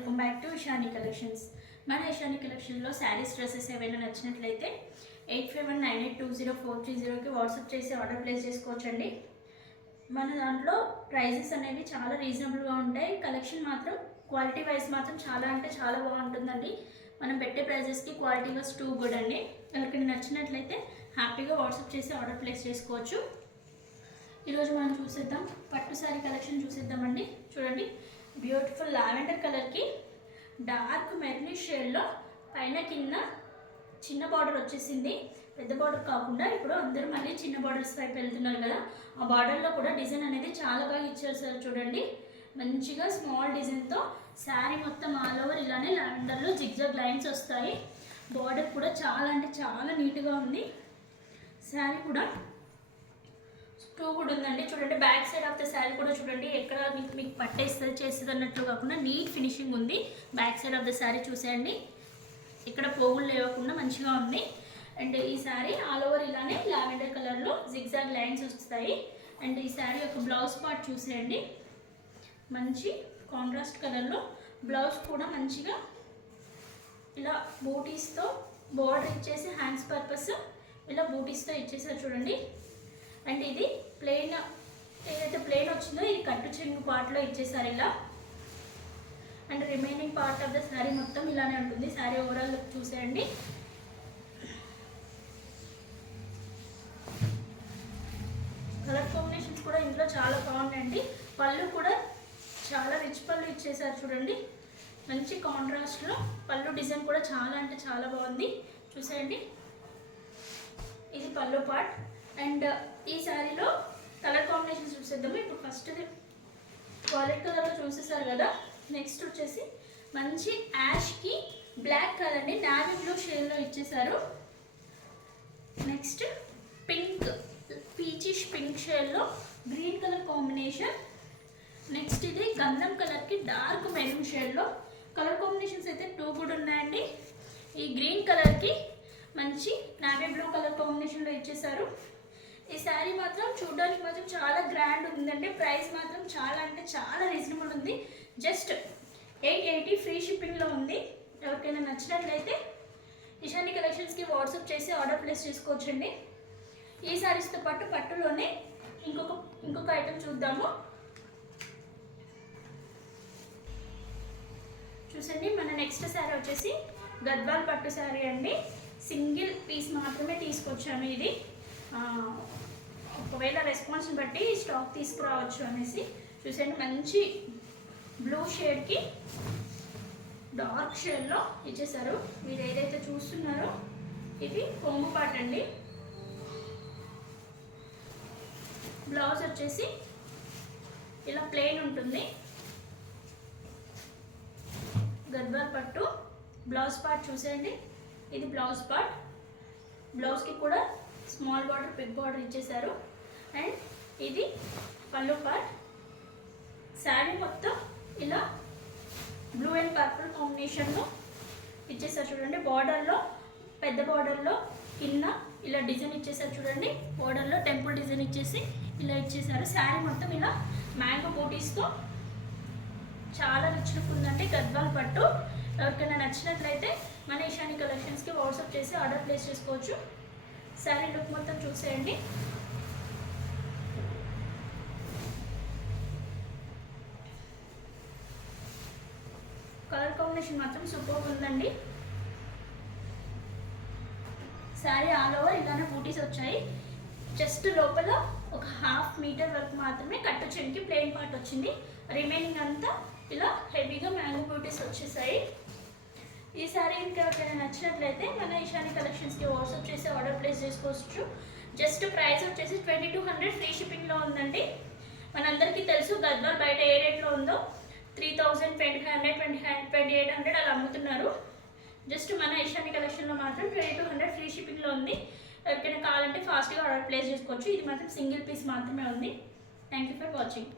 Welcome back to Ishani collections. మన ఇషాని కలెక్షన్లో saris dresses ఏవైనా నచ్చినట్లయితే 8519820430కి వాట్సాప్ చేసి ఆర్డర్ ప్లేస్ చేసుకోవచ్చండి. మన దాంట్లో ప్రైజెస్ అనేవి చాలా రీజనబుల్గా ఉంటాయి. కలెక్షన్ మాత్రం క్వాలిటీ వైజ్ మాత్రం చాలా అంటే చాలా బాగుంటుందండి. మనం పెట్టే ప్రైజెస్కి క్వాలిటీ వైజ్ టూ గుడ్ అండి. ఎవరికైనా నచ్చినట్లయితే హ్యాపీగా వాట్సాప్ చేసి ఆర్డర్ ప్లేస్ చేసుకోవచ్చు. ఈరోజు మనం చూసేద్దాం పట్టు శారీ కలెక్షన్ చూసేద్దామండి. చూడండి, బ్యూటిఫుల్ లావెండర్ కలర్కి డార్క్ మెరూన్ షేడ్లో పైన కింద చిన్న బార్డర్ వచ్చేసింది. పెద్ద బార్డర్ కాకుండా ఇప్పుడు అందరూ మళ్ళీ చిన్న బార్డర్స్ వైపు వెళ్తున్నారు కదా, ఆ బార్డర్లో కూడా డిజైన్ అనేది చాలా బాగా ఇచ్చారు సార్. చూడండి, మంచిగా స్మాల్ డిజైన్తో శారీ మొత్తం ఆల్ ఓవర్ ఇలానే లావెండర్లో జిగ్జాగ్ లైన్స్ వస్తాయి. బార్డర్ కూడా చాలా అంటే చాలా నీట్గా ఉంది. శారీ కూడా టూ కూడా ఉందండి. చూడండి, back side of the sari కూడా చూడండి, ఎక్కడ మీకు పట్టేస్తుంది చేస్తుంది అన్నట్లు కాకుండా నీట్ ఫినిషింగ్ ఉంది. Back side of the sari చూసేయండి, ఇక్కడ పోగులు లేవకుండా మంచిగా ఉంది. అండ్ ఈ శారీ ఆల్ ఓవర్ ఇలానే లావెండర్ కలర్లో జిగ్జాగ్ లైన్స్ వస్తాయి. అండ్ ఈ శారీ యొక్క బ్లౌజ్ పార్ట్ చూసేయండి, మంచి కాంట్రాస్ట్ కలర్లో బ్లౌజ్ కూడా మంచిగా ఇలా బూటీస్తో బోర్డర్ ఇచ్చేసి హ్యాండ్స్ పర్పస్ ఇలా బూటీస్తో ఇచ్చేసారు చూడండి. అండ్ ఇది ప్లెయిన్, ఏదైతే ప్లెయిన్ వచ్చిందో ఇది కట్టు చెంగు పార్ట్లో ఇచ్చేసారు ఇలా. And remaining part of the sari మొత్తం ఇలానే ఉంటుంది. శారీ ఓవరాల్ లుక్ చూసేయండి. కలర్ కాంబినేషన్స్ కూడా ఇంట్లో చాలా బాగున్నాయండి. పళ్ళు కూడా చాలా రిచ్ పళ్ళు ఇచ్చేసారు చూడండి, మంచి కాంట్రాస్ట్లో పళ్ళు డిజైన్ కూడా చాలా అంటే చాలా బాగుంది. చూసేయండి, ఇది పళ్ళు పార్ట్. అండ్ ఈ శారీలో కలర్ కాంబినేషన్స్ చూసేద్దాము. ఇప్పుడు ఫస్ట్ వాలెట్ కలర్లో చూసేసారు కదా, నెక్స్ట్ వచ్చేసి మంచి యాష్కి బ్లాక్ కలర్ అండి, నావీ బ్లూ షేడ్లో ఇచ్చేసారు. నెక్స్ట్ పింక్, పీచిష్ పింక్ షేడ్లో గ్రీన్ కలర్ కాంబినేషన్. నెక్స్ట్ ఇది గంధం కలర్కి డార్క్ మెరూన్ షేడ్లో. కలర్ కాంబినేషన్స్ అయితే టూ కూడా ఉన్నాయండి. ఈ గ్రీన్ కలర్కి మంచి నావీ బ్లూ కలర్ కాంబినేషన్లో ఇచ్చేసారు. ఈ శారీ మాత్రం చూడడానికి మాత్రం చాలా గ్రాండ్ ఉందండి. ప్రైస్ మాత్రం చాలా అంటే చాలా రీజనబుల్ ఉంది. జస్ట్ 880 ఫ్రీ షిప్పింగ్లో ఉంది. ఎవరికైనా నచ్చినట్లయితే ఇషాని కలెక్షన్స్కి వాట్సాప్ చేసి ఆర్డర్ ప్లేస్ చేసుకోవచ్చండి. ఈ శారీస్తో పాటు పట్టులోనే ఇంకొక ఐటమ్ చూద్దాము. చూసండి, మన నెక్స్ట్ శారీ వచ్చేసి గద్వాల్ పట్టు శారీ అండి. సింగిల్ పీస్ మాత్రమే తీసుకొచ్చాను. ఇది ఒకవేళ రెస్పాన్స్ని బట్టి స్టాక్ తీసుకురావచ్చు అనేసి. చూసండి, మంచి బ్లూ షేడ్కి డార్క్ షేడ్లో ఇచ్చేసారు. మీరు ఏదైతే చూస్తున్నారో ఇది కొంగు పార్ట్ అండి. బ్లౌజ్ వచ్చేసి ఇలా ప్లెయిన్ ఉంటుంది. గద్వాల్ పట్టు బ్లౌజ్ పార్ట్ చూసేయండి, ఇది బ్లౌజ్ పార్ట్. బ్లౌజ్కి కూడా స్మాల్ బార్డర్ బిగ్ బార్డర్ ఇచ్చేసారు. అండ్ ఇది పళ్ళు పార్ట్. శారీ మొత్తం ఇలా బ్లూ అండ్ పర్పుల్ కాంబినేషన్లో ఇచ్చేసారు చూడండి. బార్డర్లో పెద్ద బార్డర్లో కింద ఇలా డిజైన్ ఇచ్చేసారు చూడండి. బార్డర్లో టెంపుల్ డిజైన్ ఇచ్చేసి ఇలా ఇచ్చేసారు. శారీ మొత్తం ఇలా మ్యాంగో బూటీస్తో చాలా రిచ్ లుక్ ఉందండి. గద్వాల్ పట్టు. ఎవరికైనా నచ్చినట్లయితే మన ఇషాని కలెక్షన్స్కి వాట్సాప్ చేసి ఆర్డర్ ప్లేస్ చేసుకోవచ్చు. శారీ లుక్ మొత్తం చూసేయండి. కలర్ కాంబినేషన్ మాత్రం సూపర్ ఉందండి. శారీ ఆల్ ఓవర్ ఇలానే బూటీస్ వచ్చాయి. జస్ట్ లోపల ఒక 1/2 మీటర్ వరకు మాత్రమే కట్టు చెంకి ప్లెయిన్ పార్ట్ వచ్చింది. రిమైనింగ్ అంతా ఇలా హెవీగా మ్యాంగో బూటీస్ వచ్చేసాయి. ఈ శారీ ఇంకా ఎవరికైనా నచ్చినట్లయితే మన ఇషాని కలెక్షన్స్కి వాట్సాప్ చేసి ఆర్డర్ ప్లేస్ చేసుకోవచ్చు. జస్ట్ ప్రైస్ వచ్చేసి 2200 ఫ్రీ షిప్పింగ్లో ఉందండి. మనందరికీ తెలుసు గద్వాల్ బయట ఏ రేట్లో ఉందో 3000, 2500, 2800 అలా అమ్ముతున్నారు. జస్ట్ మన ఇషాని కలెక్షన్లో మాత్రం 2200 ఫ్రీ షిప్పింగ్లో ఉంది. ఎవరికైనా కావాలంటే ఫాస్ట్గా ఆర్డర్ ప్లేస్ చేసుకోవచ్చు. ఇది మాత్రం సింగిల్ పీస్ మాత్రమే ఉంది. Thank you for watching.